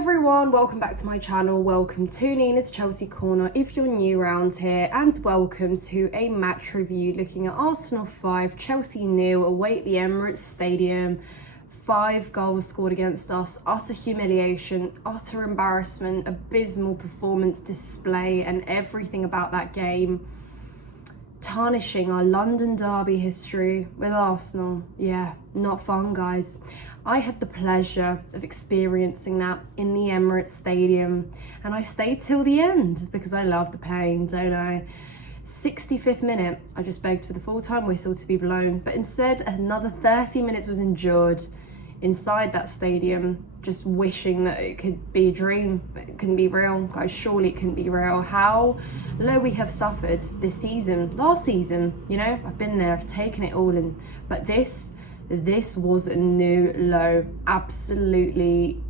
everyone, welcome back to my channel. Welcome to Nina's Chelsea Corner if you're new around here, and welcome to a match review looking at Arsenal 5, Chelsea 0 away at the Emirates Stadium. 5 goals scored against us, utter humiliation, utter embarrassment, abysmal performance display, and everything about that game. Tarnishing our London derby history with Arsenal. Yeah, not fun, guys. I had the pleasure of experiencing that in the Emirates Stadium, and I stayed till the end because I love the pain, don't I? 65th minute, I just begged for the full-time whistle to be blown, but instead another 30 minutes was endured inside that stadium, just wishing that it could be a dream, but it couldn't be real. Guys, surely it couldn't be real. How low we have suffered this season, last season, you know, I've been there, I've taken it all in, but this was a new low. Absolutely,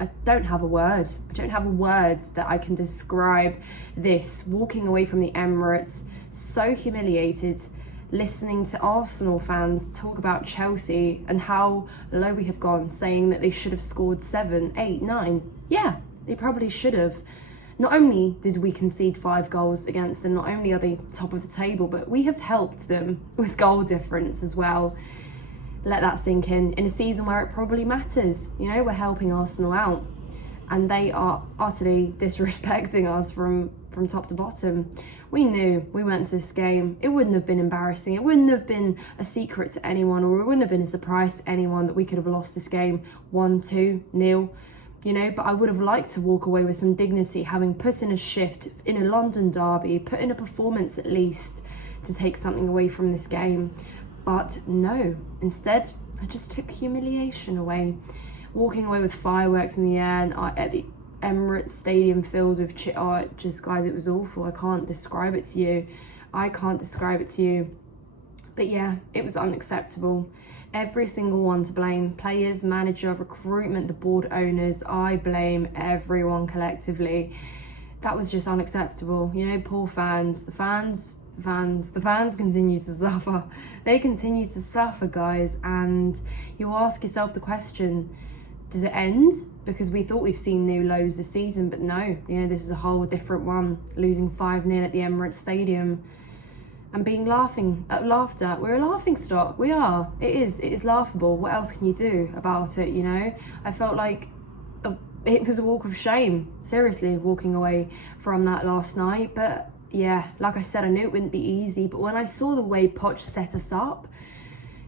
I don't have a word. I don't have words that I can describe this. Walking away from the Emirates, so humiliated, listening to Arsenal fans talk about Chelsea and how low we have gone, saying that they should have scored 7, 8, 9. Yeah, they probably should have. Not only did we concede 5 goals against them, not only are they top of the table, but we have helped them with goal difference as well. Let that sink in a season where it probably matters. You know, we're helping Arsenal out, and they are utterly disrespecting us from top to bottom. We knew we went to this game, it wouldn't have been embarrassing, it wouldn't have been a secret to anyone, or it wouldn't have been a surprise to anyone that we could have lost this game 1-2-0, you know, but I would have liked to walk away with some dignity, having put in a shift in a London derby, put in a performance at least to take something away from this game. But no, instead, I just took humiliation away. Walking away with fireworks in the air and at the Emirates Stadium filled with just, guys, it was awful. I can't describe it to you. I can't describe it to you. But yeah, it was unacceptable. Every single one to blame. Players, manager, recruitment, the board owners. I blame everyone collectively. That was just unacceptable. You know, poor fans. The fans continue to suffer. They continue to suffer, guys, and you ask yourself the question, does it end? Because we thought we've seen new lows this season, but no, you know, this is a whole different one. Losing 5-0 at the Emirates Stadium and being laughed at. We're a laughing stock. We are. It is laughable. What else can you do about it, you know? I felt like it was a walk of shame, seriously, walking away from that last night. But yeah, like I said, I knew it wouldn't be easy, but when I saw the way Poch set us up,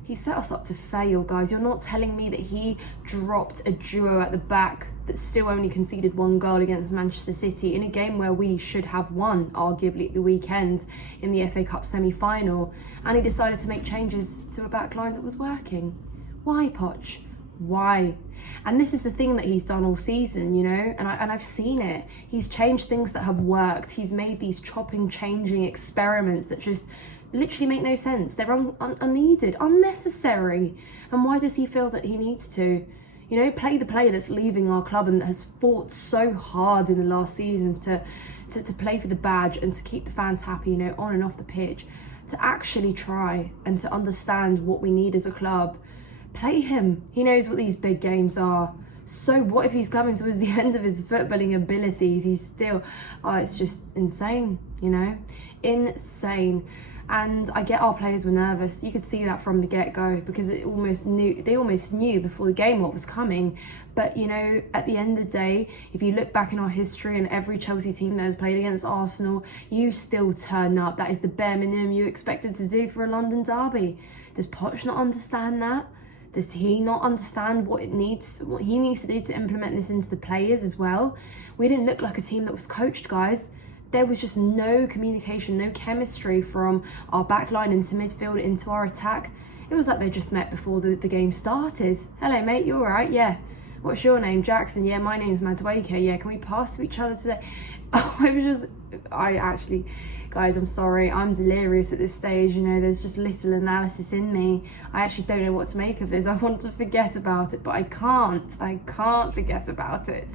he set us up to fail, guys. You're not telling me that he dropped a duo at the back that still only conceded 1 goal against Manchester City in a game where we should have won, arguably, at the weekend in the FA Cup semi-final, and he decided to make changes to a back line that was working. Why, Poch? Why? And this is the thing that he's done all season, you know, and I've seen it. He's changed things that have worked. He's made these chopping, changing experiments that just literally make no sense. They're unneeded, unnecessary. And why does he feel that he needs to, you know, play the player that's leaving our club and that has fought so hard in the last seasons to play for the badge and to keep the fans happy, you know, on and off the pitch, to actually try and to understand what we need as a club? Play him. He knows what these big games are. So what if he's coming towards the end of his footballing abilities? He's still, it's just insane, you know, insane. And I get our players were nervous. You could see that from the get-go because they almost knew before the game what was coming. But, you know, at the end of the day, if you look back in our history and every Chelsea team that has played against Arsenal, you still turn up. That is the bare minimum you expected to do for a London derby. Does Poch not understand that? Does he not understand what he needs to do to implement this into the players as well? We didn't look like a team that was coached, guys. There was just no communication, no chemistry from our back line into midfield, into our attack. It was like they just met before the game started. Hello, mate, you all right? Yeah. What's your name? Jackson. Yeah, my name's Madueke. Yeah, can we pass to each other today? Oh, it was just, guys, I'm sorry. I'm delirious at this stage. You know, there's just little analysis in me. I actually don't know what to make of this. I want to forget about it, but I can't forget about it.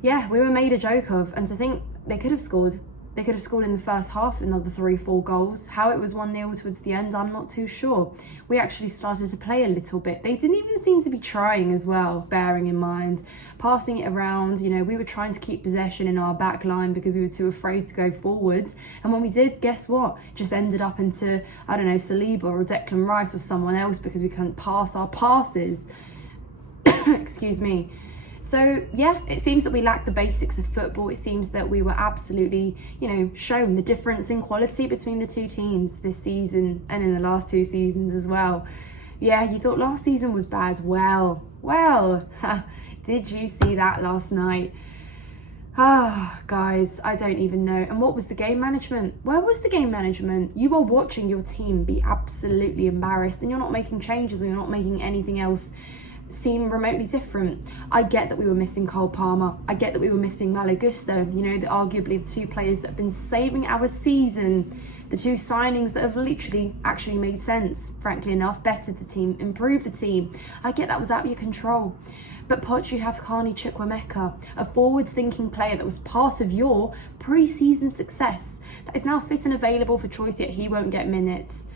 Yeah, we were made a joke of, and to think they could have scored. They could have scored in the first half another 3-4 goals. How it was 1-0 towards the end, I'm not too sure. We actually started to play a little bit. They didn't even seem to be trying as well, bearing in mind. Passing it around, you know, we were trying to keep possession in our back line because we were too afraid to go forwards. And when we did, guess what? Just ended up into, I don't know, Saliba or Declan Rice or someone else because we couldn't pass our passes. Excuse me. So yeah, it seems that we lack the basics of football. It seems that we were absolutely, you know, shown the difference in quality between the two teams this season and in the last 2 seasons as well. Yeah, you thought last season was bad. Well, did you see that last night? Guys, I don't even know. And what was the game management? Where was the game management? You are watching your team be absolutely embarrassed and you're not making changes or you're not making anything else seem remotely different. I get that we were missing Cole Palmer. I get that we were missing Malo Gusto. You know, arguably the 2 players that have been saving our season. The 2 signings that have literally actually made sense, frankly enough, bettered the team, improved the team. I get that was out of your control. But Poch, you have Carney Chukwuemeka, a forward-thinking player that was part of your pre-season success, that is now fit and available for choice, yet he won't get minutes.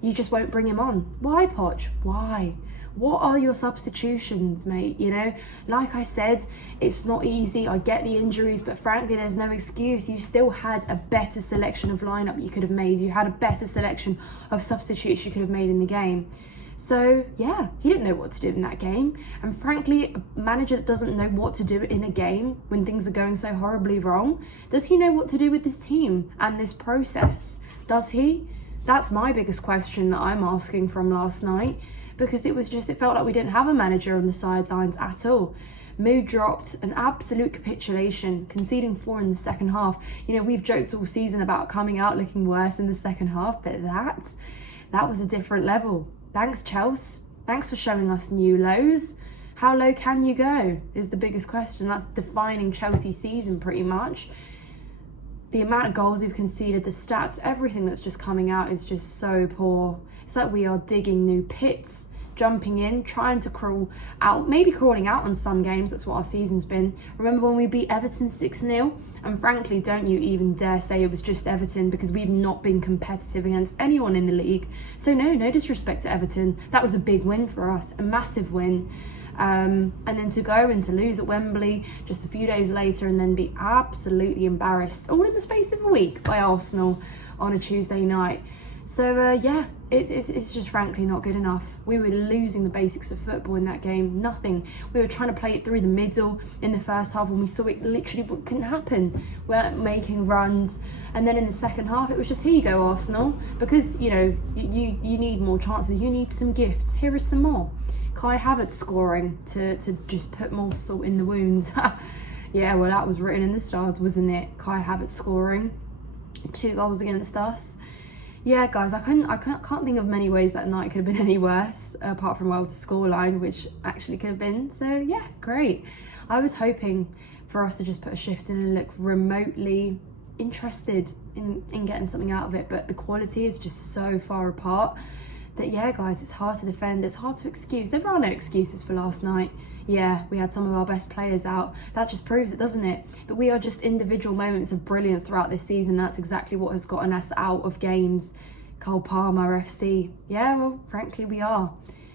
You just won't bring him on. Why, Poch? Why? What are your substitutions, mate? You know, like I said, it's not easy. I get the injuries, but frankly, there's no excuse. You still had a better selection of lineup you could have made. You had a better selection of substitutes you could have made in the game. So yeah, he didn't know what to do in that game. And frankly, a manager that doesn't know what to do in a game when things are going so horribly wrong, does he know what to do with this team and this process? Does he? That's my biggest question that I'm asking from last night. Because it felt like we didn't have a manager on the sidelines at all. Mood dropped, an absolute capitulation, conceding 4 in the second half. You know, we've joked all season about coming out looking worse in the second half, but that was a different level. Thanks, Chelsea. Thanks for showing us new lows. How low can you go is the biggest question. That's defining Chelsea's season pretty much. The amount of goals we've conceded, the stats, everything that's just coming out is just so poor. It's like we are digging new pits, jumping in, trying to crawl out, maybe crawling out on some games. That's what our season's been. Remember when we beat Everton 6-0? And frankly, don't you even dare say it was just Everton, because we've not been competitive against anyone in the league. So no disrespect to Everton. That was a big win for us, a massive win. And then to go and to lose at Wembley just a few days later and then be absolutely embarrassed all in the space of a week by Arsenal on a Tuesday night. So yeah, it's just frankly not good enough. We were losing the basics of football in that game. Nothing. We were trying to play it through the middle in the first half, and we saw it literally couldn't happen. We weren't making runs, and then in the second half it was just, here you go, Arsenal, because you know you need more chances. You need some gifts. Here is some more. Kai Havertz scoring to just put more salt in the wounds. Yeah, well, that was written in the stars, wasn't it? Kai Havertz scoring 2 goals against us. Yeah, guys, I can't think of many ways that night could have been any worse, apart from, well, the scoreline, which actually could have been. So yeah, great. I was hoping for us to just put a shift in and look remotely interested in getting something out of it, but the quality is just so far apart that, yeah, guys, it's hard to defend. It's hard to excuse. There are no excuses for last night. Yeah, we had some of our best players out. That just proves it, doesn't it? But we are just individual moments of brilliance throughout this season. That's exactly what has gotten us out of games. Cole Palmer, FC. Yeah, well, frankly, we are.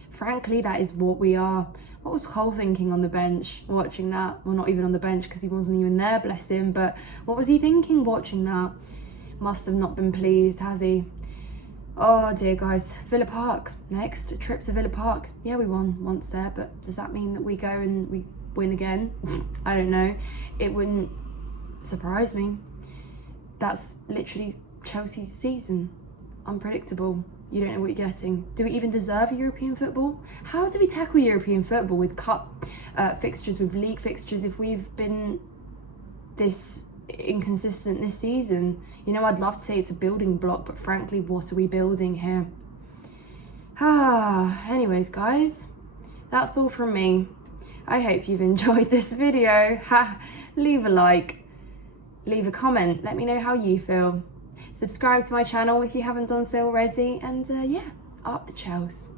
Frankly, that is what we are. What was Cole thinking on the bench watching that? Well, not even on the bench because he wasn't even there, bless him. But what was he thinking watching that? Must have not been pleased, has he? Oh dear, guys. Villa Park. Next trip to Villa Park. Yeah, we won once there, but does that mean that we go and we win again? I don't know. It wouldn't surprise me. That's literally Chelsea's season. Unpredictable. You don't know what you're getting. Do we even deserve European football? How do we tackle European football with cup fixtures, with league fixtures, if we've been this inconsistent this season? You know, I'd love to say it's a building block, but frankly, what are we building here? Anyways, guys, that's all from me. I hope you've enjoyed this video. Leave a like, leave a comment, let me know how you feel. Subscribe to my channel if you haven't done so already, and yeah, up the Chels.